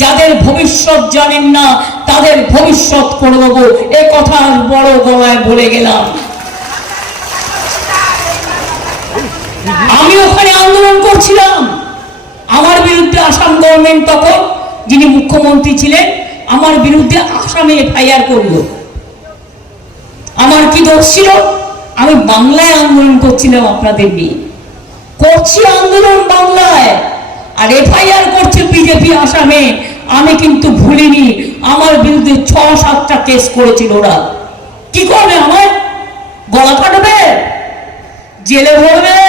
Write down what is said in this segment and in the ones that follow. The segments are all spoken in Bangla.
যাদের ভবিষ্যৎ জানেন না, তাদের ভবিষ্যৎ করে দেবো। এ কথা বড় গলায় বলে গেলাম। আমি ওখানে আন্দোলন করছিলাম। আমার বিরুদ্ধে আসাম গভর্নমেন্ট তখন, যিনি মুখ্যমন্ত্রী ছিলেন, আমার বিরুদ্ধে আসামে এফআইআর করল। আমার কি দোষ ছিল? আমি বাংলায় আন্দোলন করছিলাম আপনাদের নিয়ে। করছি আন্দোলন বাংলায়। আর এফআইআর করছে বিজেপি আসামে। আমি কিন্তু ভুলিনি, আমার বিরুদ্ধে ছ সাতটা কেস করেছিল ওরা। কি করবে আমার গলা কাটবে? জেলে ভরবে?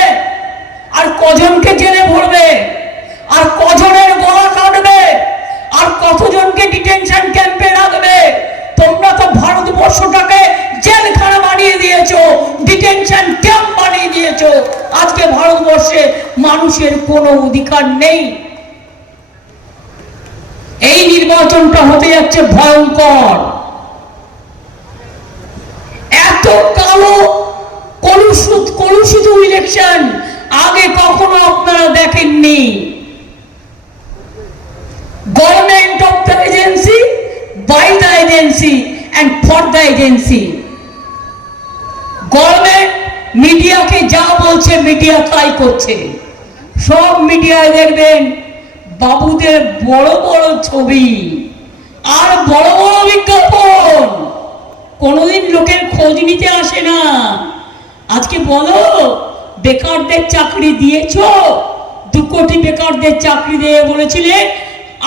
আর কজনকে জেলে ভরবে? আর কজনের গলা কাটবে? আর কতজনকে ডিটেনশন ক্যাম্পে রাখবে? তোমরা তো ভারতবর্ষটাকে জেলখানা বানিয়ে দিয়েছ ডিটেনশন ক্যাম্প বানিয়ে দিয়েছ। আজকে ভারতবর্ষে মানুষের কোনো অধিকার নেই। নির্বাচনটা হতে যাচ্ছে ভয়ঙ্কর। এত কালো কলুষিত কলুষিত ইলেকশন আগে কখনো আপনারা দেখেননি। Government of the agency by the agency and for the agency government মিডিয়াকে যা বলছে মিডিয়া তাই করছে। সব মিডিয়ায় দেখবেন। বাবুদের বড় বড় ছবি আর বড় বড় বিজ্ঞাপন। কোনোদিন লোকের খোঁজ নিতে আসে না। আজকে বলো, বেকারদের চাকরি দিয়েছ? দু কোটি বেকারদের চাকরি দিয়ে বলেছিলে,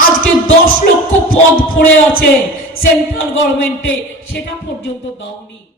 আজকে দশ লক্ষ পদ পড়ে আছে সেন্ট্রাল গভর্নমেন্টে। সেটা পর্যন্ত দাওনি।